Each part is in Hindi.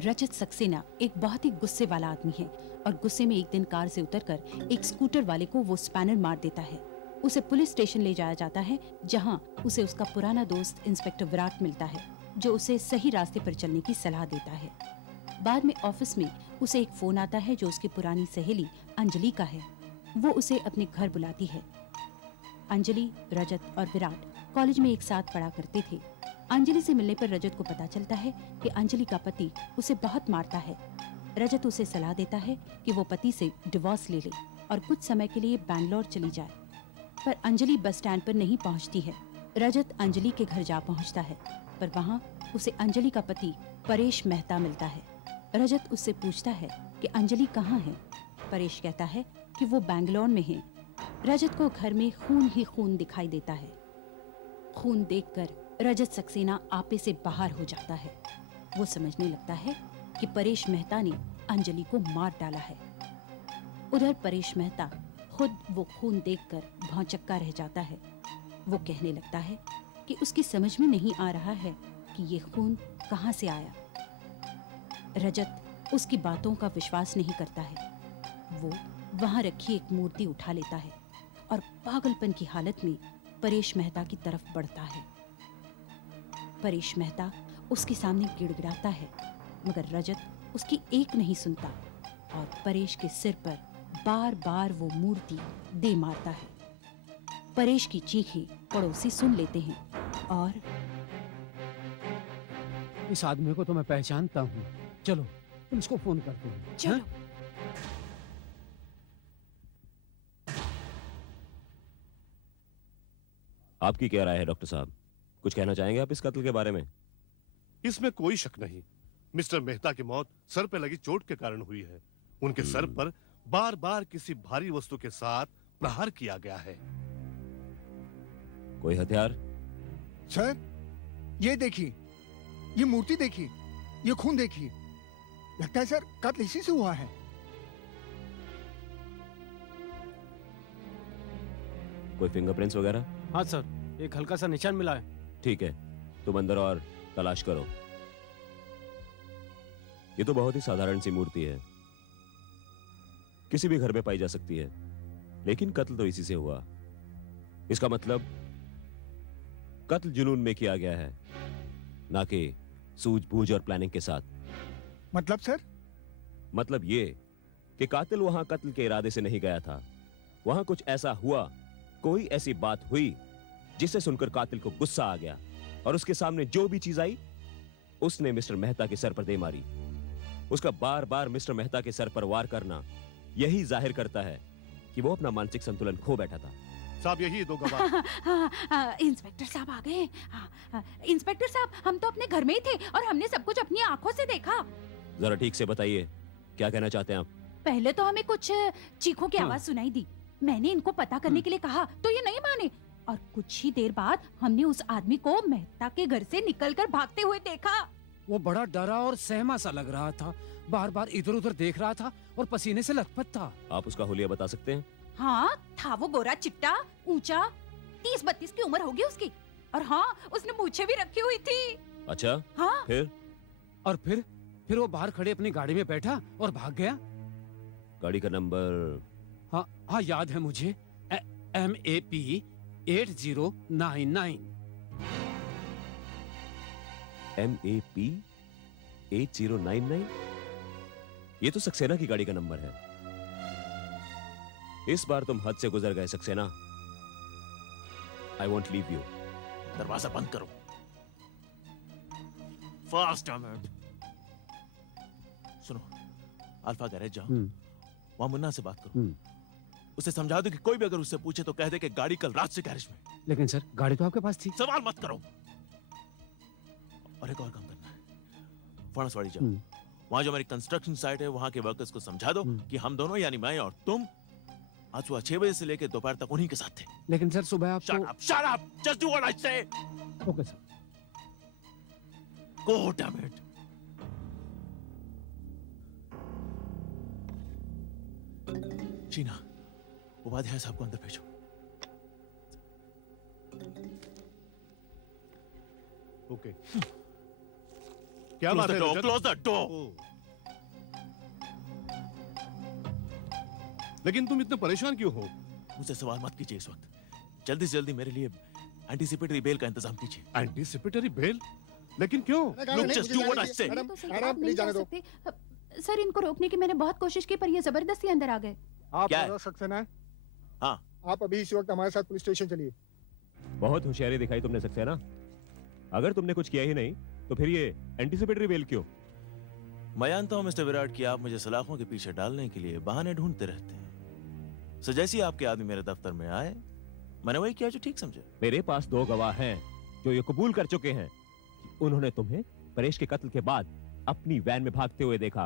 रजत सक्सेना एक बहुत ही गुस्से वाला आदमी है और गुस्से में एक दिन कार से उतरकर एक स्कूटर वाले को वो स्पैनर मार देता है। उसे पुलिस स्टेशन ले जाया जाता है, जहां उसे उसका पुराना दोस्त इंस्पेक्टर विराट मिलता है, जो उसे सही रास्ते पर चलने की सलाह देता है। बाद में ऑफिस में उसे एक फोन आता है जो उसकी पुरानी सहेली अंजलि का है। वो उसे अपने घर बुलाती है। अंजलि, रजत और विराट कॉलेज में एक साथ पढ़ा करते थे। अंजलि से मिलने पर रजत को पता चलता है कि अंजलि का पति उसे बहुत मारता है। रजत उसे सलाह देता है कि वो पति से डिवोर्स ले ले और कुछ समय के लिए बैंगलोर चली जाए। पर अंजलि बस स्टैंड पर नहीं पहुंचती है। रजत अंजलि के घर जा पहुंचता है, पर वहां उसे अंजलि का पति परेश मेहता मिलता है। रजत उससे पूछता है कि अंजलि कहाँ है। परेश कहता है कि वो बैंगलोर में है। रजत को घर में खून ही खून दिखाई देता है। खून देखकर रजत सक्सेना आपे से बाहर हो जाता है। वो समझने लगता है कि परेश मेहता ने अंजलि को मार डाला है। उधर परेश मेहता खुद वो खून देखकर भौंचक्का रह जाता है। वो कहने लगता है कि उसकी समझ में नहीं आ रहा है कि ये खून कहाँ से आया। रजत उसकी बातों का विश्वास नहीं करता है। वो वहां रखी एक मूर्ति उठा लेता है और पागलपन की हालत में परेश मेहता की तरफ बढ़ता है। परेश मेहता उसके सामने गिड़गिड़ाता है, मगर रजत उसकी एक नहीं सुनता और परेश के सिर पर बार बार वो मूर्ति दे मारता है। परेश की चीखें पड़ोसी सुन लेते हैं और इस आदमी को तो मैं पहचानता हूँ। चलो पुलिस को फोन करते हैं। चलो। आपकी क्या राय है डॉक्टर साहब? कुछ कहना चाहेंगे आप इस कत्ल के बारे में? इसमें कोई शक नहीं, मिस्टर मेहता की मौत सर पे लगी चोट के कारण हुई है। उनके सर पर बार बार किसी भारी वस्तु के साथ प्रहार किया गया है। कोई हथियार? सर, ये देखिए, ये मूर्ति देखिए, ये खून देखिए। लगता है सर कत्ल इसी से हुआ है। कोई फिंगरप्रिंट्स वगैरह? हाँ सर, एक हल्का सा निशान मिला है। ठीक है, तुम अंदर और तलाश करो। ये तो बहुत ही साधारण सी मूर्ति है, किसी भी घर में पाई जा सकती है, लेकिन कत्ल तो इसी से हुआ। इसका मतलब कत्ल जुनून में किया गया है, ना कि सूझबूझ और प्लानिंग के साथ। मतलब सर? मतलब ये कि कातिल वहां कत्ल के इरादे से नहीं गया था। वहां कुछ ऐसा हुआ, कोई ऐसी बात हुई जिसे सुनकर कातिल को गुस्सा आ गया और उसके सामने जो भी चीज आई उसने मिस्टर मेहता के सर पर दे मारी। उसका बार बार मिस्टर मेहता के सर पर वार करना यही जाहिर करता है कि वो अपना मानसिक संतुलन खो बैठा था। साहब, यही दो गवाह। इंस्पेक्टर साहब आ गए। इंस्पेक्टर साहब, हम तो अपने घर में ही थे और हमने सब कुछ अपनी आंखों से देखा। जरा ठीक से बताइए, क्या कहना चाहते हैं आप? पहले तो हमें कुछ चीखों की आवाज सुनाई दी। मैंने इनको पता करने के लिए कहा तो ये नहीं माने, और कुछ ही देर बाद हमने उस आदमी को मेहता के घर से निकलकर भागते हुए देखा। वो बड़ा डरा और सहमा सा लग रहा था, बार बार इधर उधर देख रहा था और पसीने से लथपथ था। आप उसका हुलिया बता सकते हैं? हाँ, था वो गोरा चिट्टा, ऊंचा, 30-32 की उम्र होगी उसकी, और हाँ, उसने मूछें भी रखी हुई थी। अच्छा, हाँ। फिर? और फिर वो बाहर खड़े अपनी गाड़ी में बैठा और भाग गया। गाड़ी का नंबर? हाँ याद है मुझे, MAP 8099। MAP 8099? ये तो सक्सेना की गाड़ी का नंबर है। इस बार तुम हद से गुजर गए Saxena. I won't leave you. दरवाजा बंद करो। फास्ट अहमद। सुनो, अल्फा गैरेज जाओ, वहां मुन्ना से बात करो। उसे समझा दो कि कोई भी अगर उससे पूछे तो कह दे कि गाड़ी कल रात से गैरेज में। लेकिन सर, गाड़ी तो आपके पास थी। सवाल मत करो। और एक और काम करना है, फणसवाड़ी जाओ, वहां जो हमारी कंस्ट्रक्शन साइट है वहां के वर्कर्स को समझा दो कि हम दोनों यानी मैं और तुम आज सुबह 6 बजे से लेकर दोपहर तक उन्हीं के साथ थे। लेकिन सर सुबह आप Shut up! Just do what I say! Okay sir. Go, damn it! Sheena, Upadhyay साहब को अंदर भेजो। ओके। क्या बात है Rajat? Close the door. Oh. लेकिन तुम इतने परेशान क्यों हो? मुझसे सवाल मत कीजिए इस वक्त। जल्दी से जल्दी मेरे लिए एंटीसिपेटरी बेल का इंतजाम कीजिए। Anticipatory bail? लेकिन क्यों? Look, just do what I say. Madam, तो सही मैडम, आप नहीं प्लीज जा जाने दो। सकते। सर, इनको रोकने की मैंने बहुत कोशिश की, पर ये जबरदस्ती अंदर आ गए। आप क्या है? रजत सक्सेना है? हाँ। आप अभी इसी वक्त हमारे साथ पुलिस स्टेशन चलिए। बहुत होशियारी दिखाई तुमने सक्सेना। अगर तुमने कुछ किया ही नहीं तो फिर ये एंटीसिपेटरी बेल क्यों? मैं जानता हूँ मिस्टर विराट कि आप मुझे सलाखों के पीछे डालने के लिए बहाने ढूंढते रहते हैं। सो जैसे ही आपके आदमी मेरे दफ्तर में आए, मैंने वही किया जो ठीक समझे। मेरे पास 2 गवाह हैं जो ये कबूल कर चुके हैं कि उन्होंने तुम्हें परेश के कत्ल के बाद अपनी वैन में भागते हुए देखा,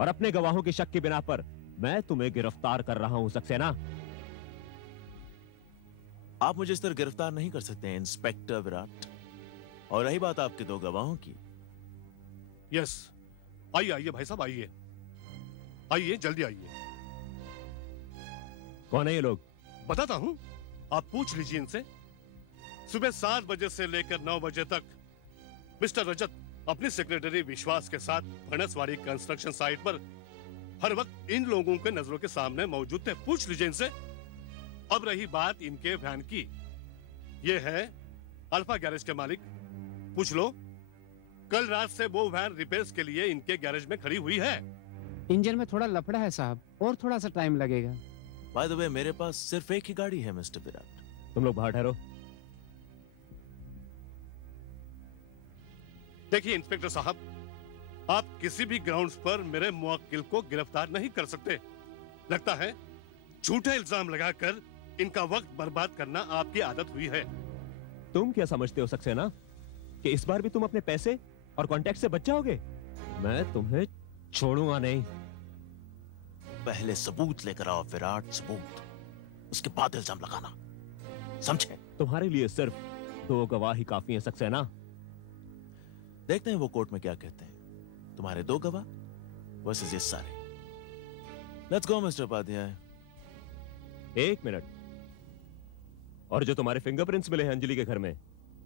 और अपने गवाहों की शक की बिना पर मैं तुम्हें गिरफ्तार कर रहा हूं सक्सेना। आप मुझे इस तरह गिरफ्तार नहीं कर सकते हैं इंस्पेक्टर विराट। और रही बात आपके 2 गवाहों की, यस, आइए आइए भाई साहब, आइए आइए, जल्दी आइए। कौन है ये लोग? बताता हूँ, आप पूछ लीजिए इनसे। सुबह 7 बजे से लेकर 9 बजे तक मिस्टर रजत अपनी सेक्रेटरी विश्वास के साथ भनसवाड़ी कंस्ट्रक्शन साइट पर हर वक्त इन लोगों के नजरों के सामने मौजूद थे। पूछ लीजिए इनसे। अब रही बात इनके वैन की, ये है अल्फा गैरेज के मालिक, पूछ लो। कल रात से वो वैन रिपेयर्स के लिए इनके गैरेज में खड़ी हुई है। इंजन में थोड़ा लफड़ा है साहब, और थोड़ा सा टाइम लगेगा। बाय द वे मेरे पास सिर्फ एक ही गाड़ी है मिस्टर विराट। तुम लोग बाहर ठहरो। देखिए इंस्पेक्टर साहब, आप किसी भी ग्राउंड्स पर मेरे मुवक्किल को गिरफ्तार नहीं कर सकते। लगता है झूठे इल्जाम लगाकर इनका वक्त बर्बाद करना आपकी आदत हुई है। तुम क्या समझते हो सक्सेना कि इस बार भी तुम अपने पैसे और कॉन्टैक्ट से बच जाओगे? मैं तुम्हें छोड़ूंगा नहीं। पहले सबूत लेकर आओ विराट, सबूत, उसके बाद इल्जाम लगाना, समझे? तुम्हारे लिए सिर्फ 2 गवाह ही काफी हैं सक्सेना। देखते हैं वो कोर्ट में क्या कहते हैं। तुम्हारे 2 गवाह वर्सेस ये सारे। Let's go mister Upadhyay. 1 minute. और जो तुम्हारे फिंगरप्रिंट्स मिले हैं अंजलि के घर में,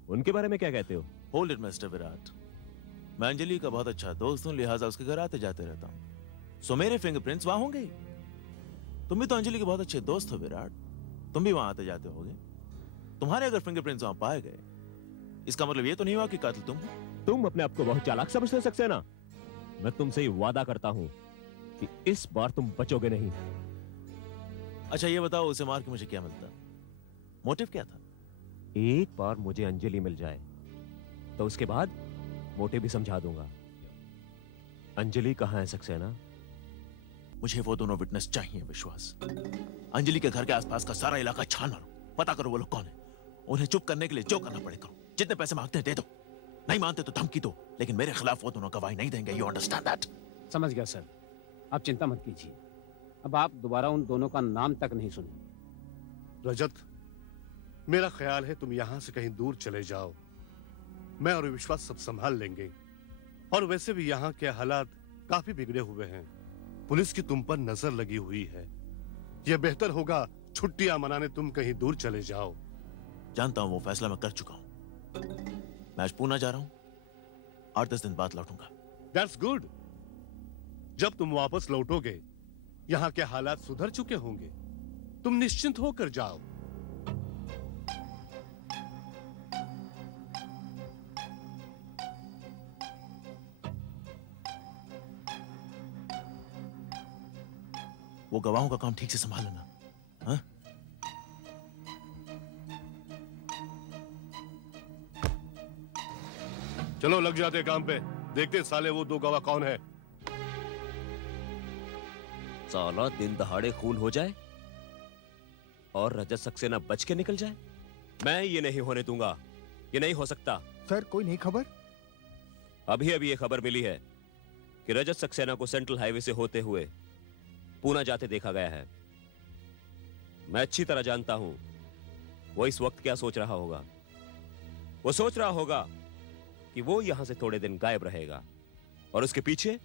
उनके बारे में क्या कहते हो? Hold it mister Virat. मैं अंजलि का बहुत अच्छा दोस्त हूं, लिहाजा उसके घर आते जाते रहता हूं। सो मेरे फिंगरप्रिंट्स वहां होंगे ही। तुम भी तो अंजलि के बहुत अच्छे दोस्त हो विराट, तुम भी वहां आते जाते होगे। तुम्हारे अगर फिंगरप्रिंट्स वहां पाए गए, इसका मतलब ये तो नहीं हुआ कि कातिल तुम हो। तुम अपने आप को बहुत चालाक समझते सक्सेना। मैं तुमसे ही वादा करता हूं कि इस बार तुम बचोगे नहीं। अच्छा ये बताओ, उसे मार के मुझे क्या मिलता? मोटिव क्या था? एक बार मुझे अंजलि मिल जाए तो उसके बाद मोटिव भी समझा दूंगा। अंजलि कहाँ है सक्सेना? मुझे वो दोनों विटनेस चाहिए विश्वास। अंजलि के घर के आसपास का सारा इलाका छान मारो, पता करो वो लोग कौन है। उन्हें चुप करने के लिए जो करना पड़े करो। जितने पैसे मांगते हैं दे दो, नहीं मानते तो धमकी दो, लेकिन मेरे खिलाफ वो दोनों गवाही नहीं देंगे। You understand that? समझ गया सर, आप चिंता मत कीजिए। अब आप दोबारा उन दोनों का नाम तक नहीं सुनेंगे। रजत, मेरा ख्याल है तुम यहां से कहीं दूर चले जाओ। मैं और विश्वास सब संभाल लेंगे। और वैसे भी यहाँ के हालात काफी बिगड़े हुए हैं। पुलिस की तुम पर नजर लगी हुई है। यह बेहतर होगा छुट्टियां मनाने तुम कहीं दूर चले जाओ। जानता हूं वो फैसला मैं कर चुका हूं। मैं आज पूना जा रहा हूं, 8-10 दिन बाद लौटूंगा। That's good. जब तुम वापस लौटोगे यहाँ के हालात सुधर चुके होंगे। तुम निश्चिंत होकर जाओ। वो गवाहों का काम ठीक से संभाल लेना, हाँ? चलो लग जाते काम पे। देखते साले वो 2 गवाह कौन है। साला दिन दहाड़े खून हो जाए और रजत सक्सेना बच के निकल जाए। मैं ये नहीं होने दूंगा। ये नहीं हो सकता। सर कोई नई खबर? अभी अभी ये खबर मिली है कि रजत सक्सेना को सेंट्रल हाईवे से होते हुए पूना जाते देखा गया है। मैं अच्छी तरह जानता हूं वो इस वक्त क्या सोच रहा होगा। वो सोच रहा होगा कि वो यहां से थोड़े दिन गायब रहेगा और उसके पीछे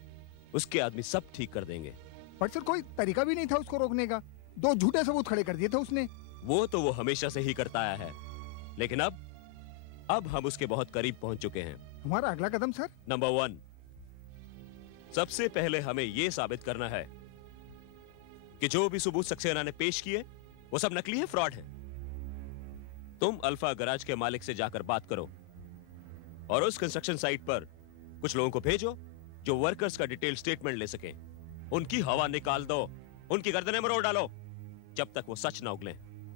उसके आदमी सब ठीक कर देंगे। पर सर कोई तरीका भी नहीं था उसको रोकने का। 2 झूठे सबूत खड़े कर दिए थे उसने। वो हमेशा से ही करता आया है, लेकिन अब हम उसके बहुत करीब पहुंच चुके हैं। हमारा अगला कदम सर? नंबर 1, सबसे पहले हमें यह साबित करना है कि जो भी सबूत सक्सेना ने पेश किए वो सब नकली है, फ्रॉड है। तुम अल्फा गराज के मालिक से जाकर बात करो और उस कंस्ट्रक्शन साइट पर कुछ लोगों को भेजो जो वर्कर्स का डिटेल स्टेटमेंट ले सकें। उनकी हवा निकाल दो, उनकी गर्दनें मरोड़ डालो जब तक वो सच ना उगले।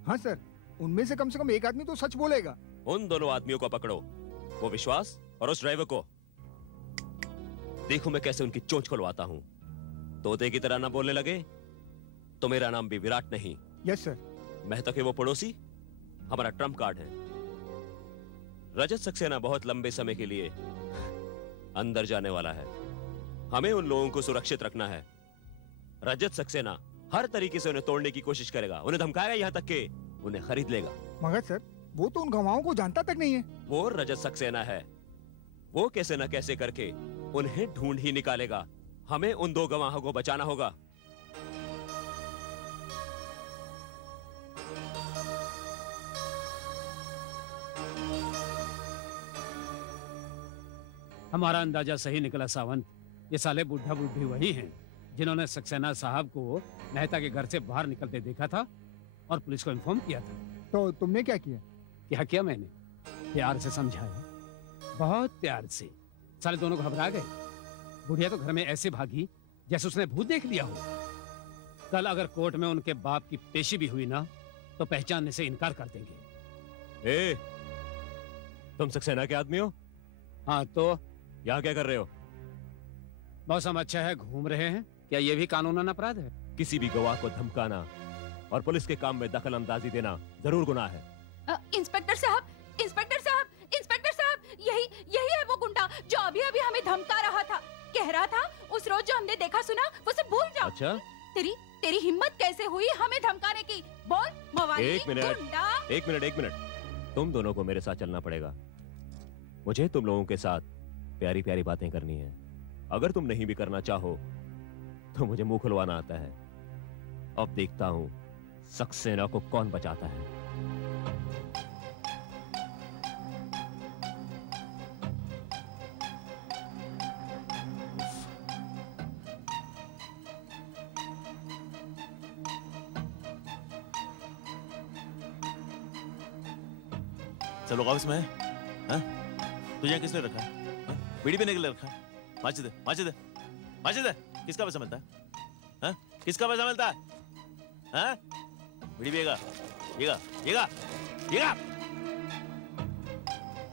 हाँ सर, उनमें से कम एक आदमी तो सच बोलेगा। उन दोनों आदमियों को पकड़ो, वो विश्वास और उस ड्राइवर को। देखो मैं कैसे उनकी चोंच खुलवाता हूं। तोते की तरह ना बोलने लगे तो मेरा नाम भी विराट नहीं। Yes sir. मेहता के वो पड़ोसी हमारा ट्रम्प कार्ड है। रजत सक्सेना बहुत लंबे समय के लिए अंदर जाने वाला है। हमें उन लोगों को सुरक्षित रखना है। रजत सक्सेना हर तरीके से उन्हें तोड़ने की कोशिश करेगा, उन्हें धमकाएगा, यहां तक कि उन्हें खरीद लेगा। मगर सर, वो तो उन गवाहों को जानता तक नहीं है। वो रजत सक्सेना है, वो कैसे न कैसे करके उन्हें ढूंढ ही निकालेगा। हमें उन 2 गवाहों को बचाना होगा। हमारा अंदाजा सही निकला सावंत। ये साले बुढ़ा बुढ़ी वही हैं जिन्होंने सक्सेना साहब को मेहता के घर से बाहर निकलते देखा था और पुलिस को इन्फॉर्म किया था। तो तुमने क्या किया? क्या किया मैंने? प्यार से समझाया, बहुत प्यार से। साले दोनों घबरा गए। बुढ़िया तो घर में ऐसे भागी जैसे उसने भूत देख लिया हो। कल अगर कोर्ट में उनके बाप की पेशी भी हुई ना तो पहचानने से इनकार कर देंगे। ए, तुम सक्सेना के आदमी हो? हाँ तो यहाँ क्या कर रहे हो? मौसम अच्छा है, घूम रहे हैं। क्या ये भी कानूनन अपराध है? किसी भी गवाह को धमकाना और पुलिस के काम में दखल अंदाजी देना जरूर गुनाह है। इंस्पेक्टर साहब, इंस्पेक्टर साहब, इंस्पेक्टर साहब, यही है वो गुंडा जो अभी अभी हमें धमका रहा था। कह रहा था उस रोज जो हमने देखा सुना वो सब भूल जाओ। अच्छा, तेरी हिम्मत कैसे हुई हमें धमकाने की? बोल मवाली, एक मिनट। गुंडा। एक मिनट। तुम दोनों को मेरे साथ चलना पड़ेगा। मुझे तुम लोगों के साथ प्यारी प्यारी बातें करनी है। अगर तुम नहीं भी करना चाहो तो मुझे मुंह खुलवाना आता है। अब देखता हूं सक्सेना को कौन बचाता है। सब लोग ऑफिस में है? हाँ? तुझे किसने रखा है? हाँ? बीड़ी पीने के लिए रखा है? माचिद दे। किसका पैसा मिलता है? हाँ? किसका पैसा मिलता है? हाँ? बीड़ी पिएगा?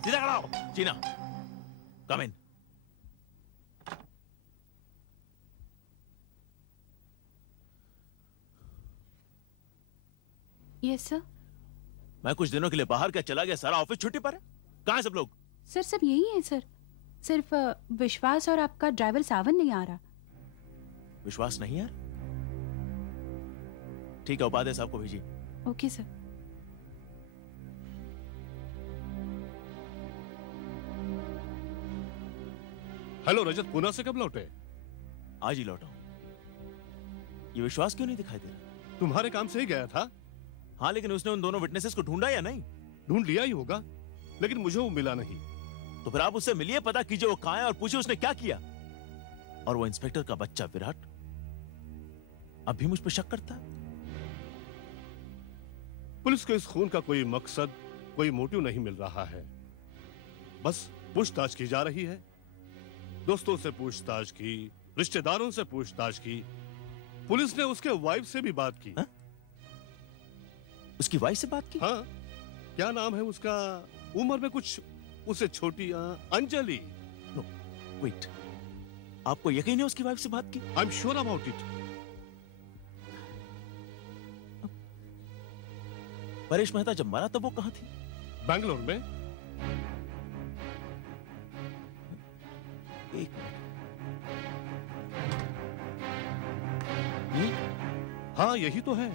सीधा खड़ा हो। चीना, कम इन। Yes sir. मैं कुछ दिनों के लिए बाहर क्या चला गया, सारा ऑफिस छुट्टी पर है। कहाँ है सब लोग? सर सब यही है सर। सिर्फ विश्वास और आपका ड्राइवर सावन नहीं आ रहा। विश्वास नहीं है? ठीक है, उपाध्याय साहब को भेजिए। Okay sir. हेलो रजत, पूना से कब लौटे? आज ही लौटा हूं। ये विश्वास क्यों नहीं दिखाई दे रहा? तुम्हारे काम से ही गया था। हाँ, लेकिन उसने उन दोनों विटनेसेस को ढूंढा या नहीं? ढूंढ लिया ही होगा, लेकिन मुझे वो मिला नहीं। तो फिर आप उससे मिलिए, पता कीजिए वो कहां है और पूछिए उसने क्या किया। और वो इंस्पेक्टर का बच्चा विराट अब भी मुझ पर शक करता है। पुलिस को इस खून का कोई मकसद, कोई मोटिव नहीं मिल रहा है। बस पूछताछ की जा रही है। दोस्तों से पूछताछ की, रिश्तेदारों से पूछताछ की, पुलिस ने उसके वाइफ से भी बात की। हा? उसकी वाइफ से बात की? हाँ, क्या नाम है उसका? उम्र में कुछ उससे छोटी, अंजलि। नो, वेट, आपको यकीन है उसकी वाइफ से बात की? I am sure about it. Paresh Mehta जब मरा तब वो कहां थी? बैंगलोर में। एक हाँ, यही तो है।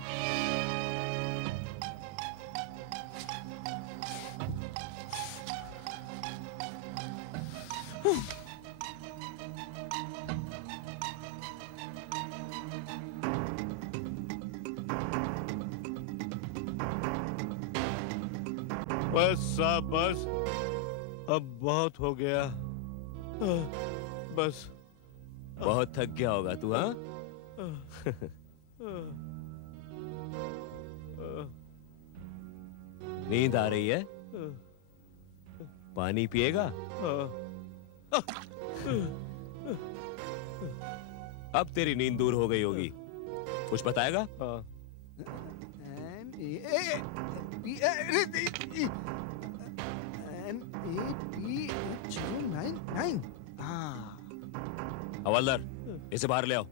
बस साहब, बस अब बहुत हो गया। बस बहुत थक गया होगा तू, हाँ? नींद आ रही है? पानी पिएगा? अब तेरी नींद दूर हो गई होगी। कुछ बताएगा? NAP099 हवलदार, इसे बाहर ले आओ।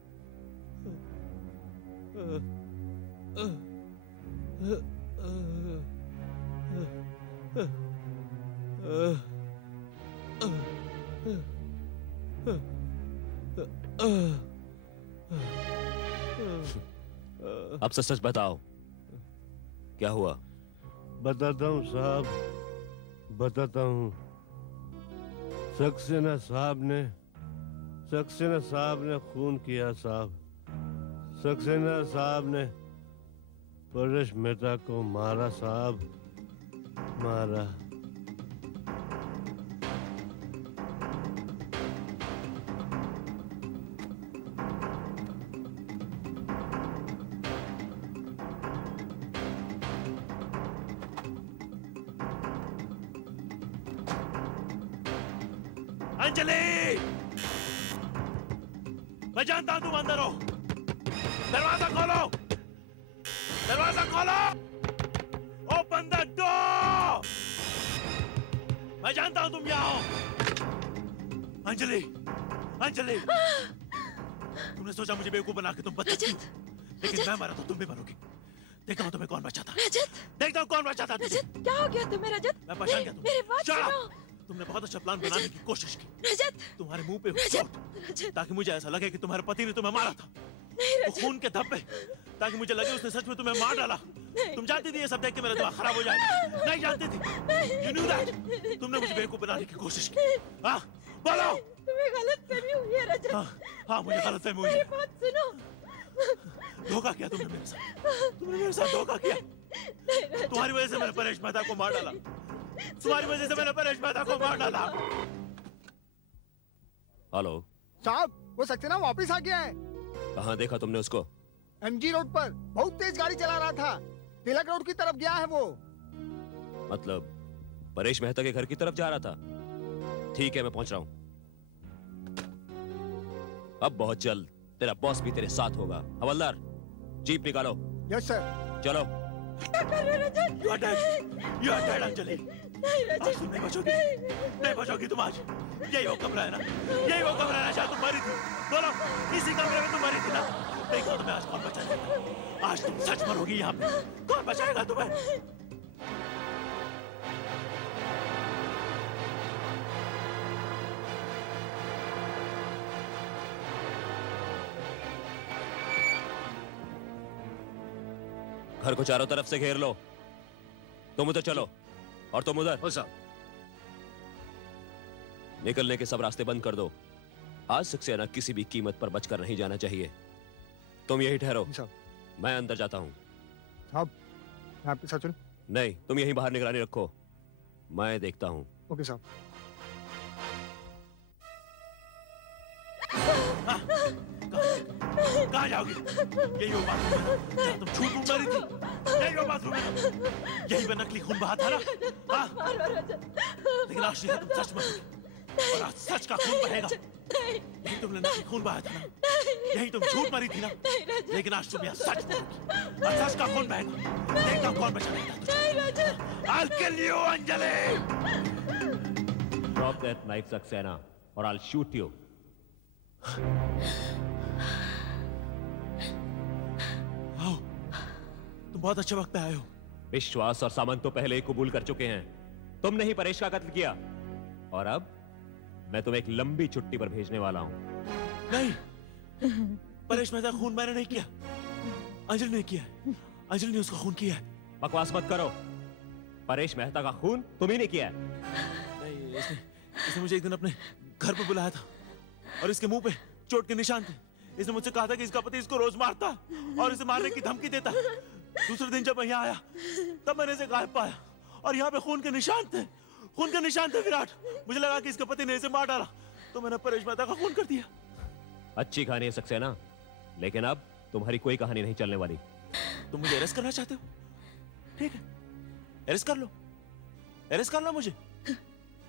अब सच सच बताओ, क्या हुआ? बताता हूँ साहब, बताता हूँ। सक्सेना साहब ने खून किया साहब। सक्सेना साहब ने परेश मेहता को मारा साहब, मारा। अंजलि, मैं जानता हूं तुम अंदर हो। दरवाजा खोलो, दरवाजा खोलो। Open the door. मैं जानता हूं तुम यहाँ हो। अंजलि, अंजलि, तुमने सोचा मुझे बेवकूफ बना के तुम बच सकती हो, लेकिन मैं मरा तो तुम भी मरोगी। देखता हूं तुम्हें कौन बचाता। रजत, देखता हूं कौन बचाता तुझे। रजत, क्या हो गया तुम्हें रजत? मैं पहचान गया मेरी बात Shut up! सुनो। तुमने बहुत अच्छा प्लान बनाने की कोशिश की। रजत, तुम्हारे मुंह पे रजत, चोट, रजत, ताकि मुझे ऐसा लगे कि तुम्हारे पति ने तुम्हें मारा था। नहीं वो रजत, खून के धब्बे, ताकि मुझे लगे उसने सच में तुम्हें मार डाला। नहीं। तुम जानती थी ये सब देख के मेरा दिमाग खराब हो जाएगा। नहीं जानती थी। You knew that. तुमने मुझे बेवकूफ बनाने की कोशिश की। हाँ, बोलो। तुम्हें गलतफहमी हुई है रजत। हाँ, मुझे गलतफहमी हुई मेरी है। बात सुनो। धोखा किया तुमने मेरे साथ। तुमने मेरे साथ धोखा किया। नहीं रजत, तुम्हारी वजह से मैंने परेश मेहता को मार डाला। तुम्हारी वजह से मैंने परेश मेहता को मार डाला। हेलो, साहब, वो सक्सेना वापस आ गया है। कहाँ देखा तुमने उसको? MG रोड पर बहुत तेज गाड़ी चला रहा था। तिलक रोड की तरफ गया है वो। मतलब परेश मेहता के घर की तरफ जा रहा था? ठीक है, मैं पहुंच रहा हूं। अब बहुत जल्द तेरा बॉस भी तेरे साथ होगा। हवलदार, जीप निकालो। Yes sir. चलो। क्या कर रहे हो रजत? You are dead. You are dead, Anjali. नहीं आज रजत, तुम नहीं बचोगी। नहीं बचोगी तुम आज। यही वो कमरा है ना? यही वो कमरा है ना जहाँ तुम मरी थी? बोलो, इसी कमरे में तुम मरी थी ना? देखो तुम्हें आज कौन बचाएगा। आज तुम सच मरोगी यहाँ पे। कौन बचाएगा तुम्हें? घर को चारों तरफ से घेर लो। तुम उधर चलो और तुम उधर। हो साहब। निकलने के सब रास्ते बंद कर दो। आज सक्सेना किसी भी कीमत पर बचकर नहीं जाना चाहिए। तुम यही ठहरो, साहब, मैं अंदर जाता हूँ। साहब, यहाँ पे सचिन। नहीं, तुम यहीं बाहर निगरानी रखो, मैं देखता हूँ। ओके साहब। कहाँ जाओगी? यही वो बाथरूम है जहाँ तुम झूठ मूठ मरी थी। यही वो बाथरूम है। यही पे नकली खून बहा था ना? हाँ? लेकिन आज नहीं तुम सच मरोगी। और आज सच का खून बहेगा। यही तुमने नकली खून बहाया था ना? यही तुम झूठ मरी थी ना? लेकिन आज तुम यहाँ सच मरोगी। और सच का खून बहेगा। देखता हूँ कौन बचाएगा तुझे। I'll kill you, Anjali. Drop that knife, Saxena, or I'll shoot you. आओ, तुम बहुत अच्छे वक्त पे आए हो। विश्वास और सामंत तो पहले ही कबूल कर चुके हैं। तुमने ही परेश का कत्ल किया और अब मैं तुम्हें एक लंबी छुट्टी पर भेजने वाला हूं। नहीं, परेश मेहता खून मैंने नहीं किया। अंजलि ने किया है। अंजलि ने उसका खून किया है। बकवास मत करो। परेश मेहता का खून तुम ही ने किया है। नहीं, इसने मुझे एक दिन अपने घर पर बुलाया था और इसके मुंह पे चोट के निशान थे। इसने मुझसे कहा था कि इसका पति इसको रोज मारता और इसे मारने की धमकी देता। दूसरे दिन जब मैं यहाँ आया तब मैंने इसे गायब पाया और यहाँ पे खून के निशान थे। खून के निशान थे विराट। मुझे लगा कि इसके पति ने इसे मार डाला तो तो मैंने परेश मेहता का खून कर दिया। अच्छी कहानी है सक्सेना, लेकिन अब तुम्हारी कोई कहानी नहीं चलने वाली। तुम मुझे अरेस्ट करना चाहते हो? ठीक है, अरेस्ट कर लो, अरेस्ट कर लो मुझे,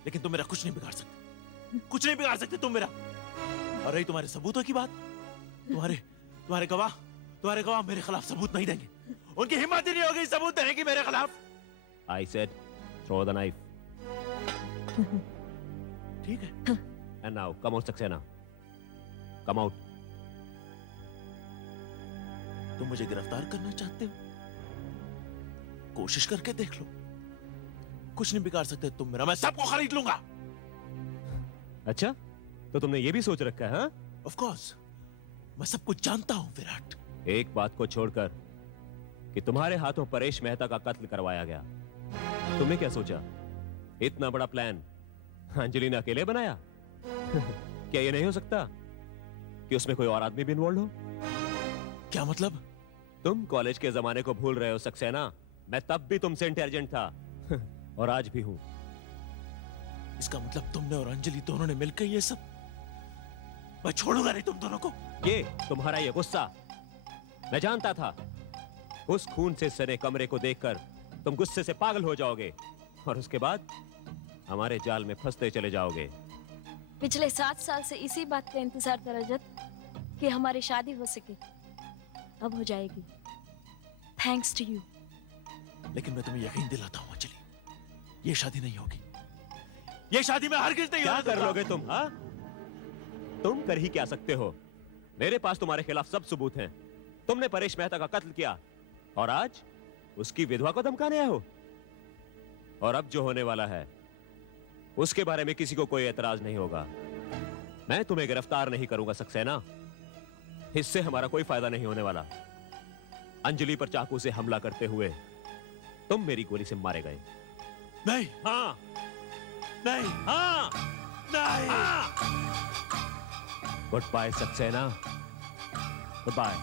लेकिन तुम मेरा कुछ नहीं बिगाड़ सकते, कुछ नहीं बिगाड़ सकते तुम मेरा। और रही तुम्हारे सबूतों की बात, तुम्हारे गवाह मेरे खिलाफ सबूत नहीं देंगे। उनकी हिम्मत ही नहीं होगी सबूत देने की मेरे खिलाफ। I said, throw the knife. ठीक है, And now, come out, Saxena, come out. तुम मुझे गिरफ्तार करना चाहते हो? कोशिश करके देख लो, कुछ नहीं बिगाड़ सकते तुम मेरा। मैं सबको खरीद लूंगा। अच्छा, तो तुमने ये भी सोच रखा है, हाँ? ऑफ कोर्स, मैं सब कुछ जानता हूं विराट। एक बात को छोड़कर कि तुम्हारे हाथों परेश मेहता का कत्ल करवाया गया, तुमने क्या सोचा? इतना बड़ा प्लान अंजलि ने अकेले बनाया? क्या ये नहीं हो सकता कि उसमें कोई और आदमी भी इन्वॉल्व हो? क्या मतलब? तुम कॉलेज के जमाने को भूल रहे हो सक्सेना। मैं तब भी तुमसे इंटेलिजेंट था और आज भी हूं। इसका मतलब तुमने और अंजलि दोनों ने मिलकर ये सब? मैं छोड़ूंगा नहीं तुम दोनों को। ये तुम्हारा ये गुस्सा, मैं जानता था उस खून से सने कमरे को देखकर तुम गुस्से से पागल हो जाओगे और उसके बाद हमारे जाल में फंसते चले जाओगे। पिछले 7 साल से इसी बात का इंतजार था रजत, कि हमारी शादी हो सके। अब हो जाएगी, थैंक्स टू यू। लेकिन मैं तुम्हें यकीन दिलाता हूं अंजलि, ये शादी नहीं होगी। ये शादी में हरगिज नहीं क्या होने कर दूंगा। लोगे तुम, हाँ? तुम कर ही क्या सकते हो? मेरे पास तुम्हारे खिलाफ सब सबूत हैं। तुमने परेश मेहता का कत्ल किया और आज उसकी विधवा को धमकाने आए हो। और अब जो होने वाला है उसके बारे में किसी को कोई एतराज नहीं होगा। मैं तुम्हें गिरफ्तार नहीं करूंगा सक्सेना, इससे हमारा कोई फायदा नहीं होने वाला। अंजलि पर चाकू से हमला करते हुए तुम मेरी गोली से मारे गए। नहीं, हाँ, नहीं, हाँ, नहीं। Good bye Saxena, good bye.